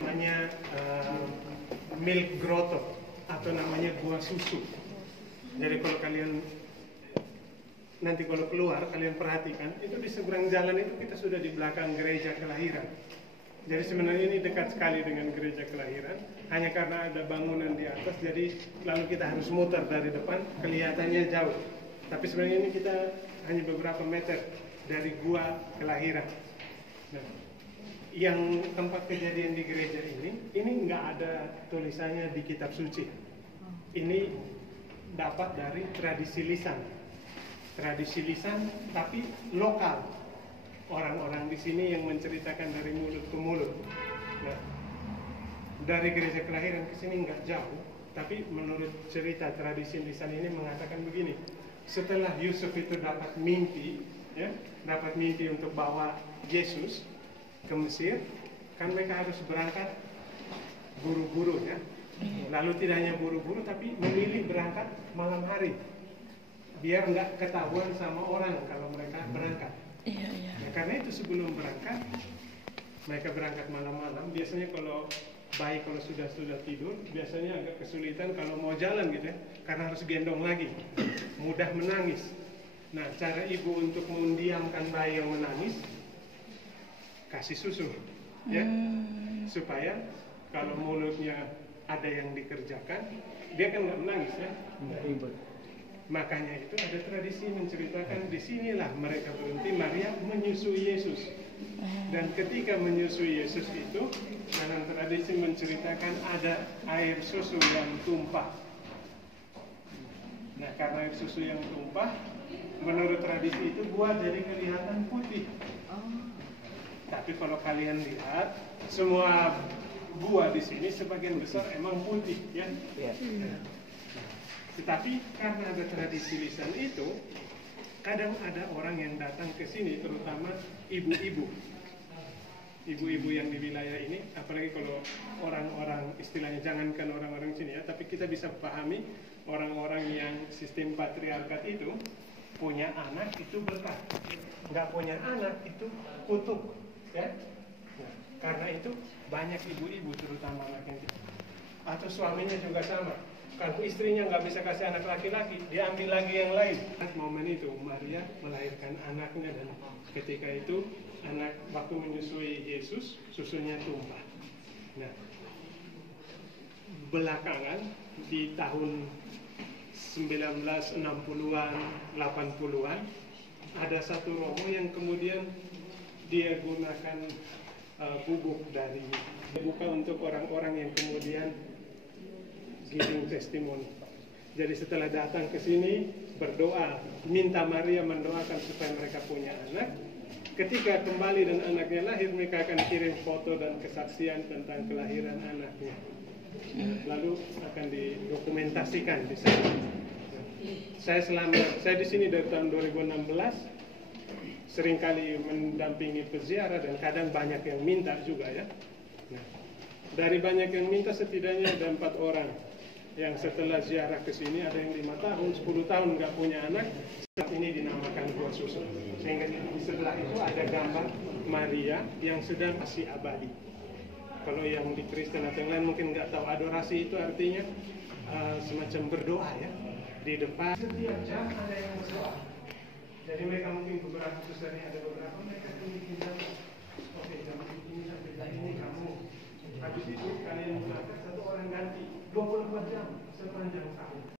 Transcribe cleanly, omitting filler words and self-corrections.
Namanya milk grotto atau namanya gua susu. Jadi kalau kalian nanti kalau keluar kalian perhatikan itu di seberang jalan itu kita sudah di belakang gereja kelahiran. Jadi sebenarnya ini dekat sekali dengan gereja kelahiran, hanya karena ada bangunan di atas, jadi lalu kita harus muter dari depan, kelihatannya jauh. Tapi sebenarnya ini kita hanya beberapa meter dari gua kelahiran. Nah, yang tempat kejadian di gereja ini nggak ada tulisannya di kitab suci. Ini dapat dari tradisi lisan tapi lokal. Orang-orang di sini yang menceritakan dari mulut ke mulut. Nah, dari gereja kelahiran ke sini nggak jauh, tapi menurut cerita tradisi lisan ini mengatakan begini: setelah Yusuf itu dapat mimpi untuk bawa Yesus ke Mesir, kan mereka harus berangkat buru-buru ya. Lalu tidak hanya buru-buru, tapi memilih berangkat malam hari, biar nggak ketahuan sama orang kalau mereka berangkat. Nah, karena itu sebelum berangkat, mereka berangkat malam-malam. Biasanya kalau sudah tidur, biasanya agak kesulitan kalau mau jalan gitu ya, karena harus gendong lagi, mudah menangis. Nah, cara ibu untuk mendiamkan bayi yang menangis, kasih susu, ya, supaya kalau mulutnya ada yang dikerjakan, dia kan nggak menangis ya. Makanya itu ada tradisi menceritakan disinilah mereka berhenti, Maria menyusui Yesus. Dan ketika menyusui Yesus itu, dalam tradisi menceritakan ada air susu yang tumpah. Nah, karena air susu yang tumpah, menurut tradisi itu buah jadi kelihatan putih. Tapi kalau kalian lihat, semua buah di sini sebagian besar emang putih, ya. Tetapi karena ada tradisi lisan itu, kadang ada orang yang datang ke sini, terutama ibu-ibu yang di wilayah ini, apalagi kalau orang-orang istilahnya, jangankan orang-orang sini ya, tapi kita bisa pahami orang-orang yang sistem patriarkat itu punya anak itu berkah, nggak punya anak itu kutuk, ya. Nah, karena itu banyak ibu-ibu terutama anak yang atau suaminya juga sama. Kalau istrinya nggak bisa kasih anak laki-laki, dia ambil lagi yang lain. Momen itu Maria melahirkan anaknya, dan ketika itu anak waktu menyusui Yesus, susunya tumpah. Nah, belakangan di tahun 1960-an, 80-an, ada satu romo yang kemudian dia gunakan bubuk dari buka untuk orang-orang yang kemudian giving testimony. Jadi setelah datang ke sini berdoa, minta Maria mendoakan supaya mereka punya anak. Ketika kembali dan anaknya lahir, mereka akan kirim foto dan kesaksian tentang kelahiran anaknya. Lalu akan didokumentasikan di sana. Saya di sini dari tahun 2016, seringkali mendampingi peziarah dan kadang banyak yang minta juga ya. Nah, dari banyak yang minta setidaknya ada 4 orang yang setelah ziarah ke sini, ada yang 5 tahun, 10 tahun nggak punya anak, saat ini dinamakan gua susu. Sehingga di sebelah itu ada gambar Maria yang sedang masih abadi. Kalau yang di Kristen atau yang lain mungkin nggak tahu, adorasi itu artinya semacam berdoa ya. Di depan setiap jam ada yang berdoa. Jadi mereka mungkin beberapa suster ada beberapa mereka bikin jam. Oke, jam ini sampai jam ini kamu. Habis itu kalian berangkat, satu orang ganti 24 jam sepanjang tahun.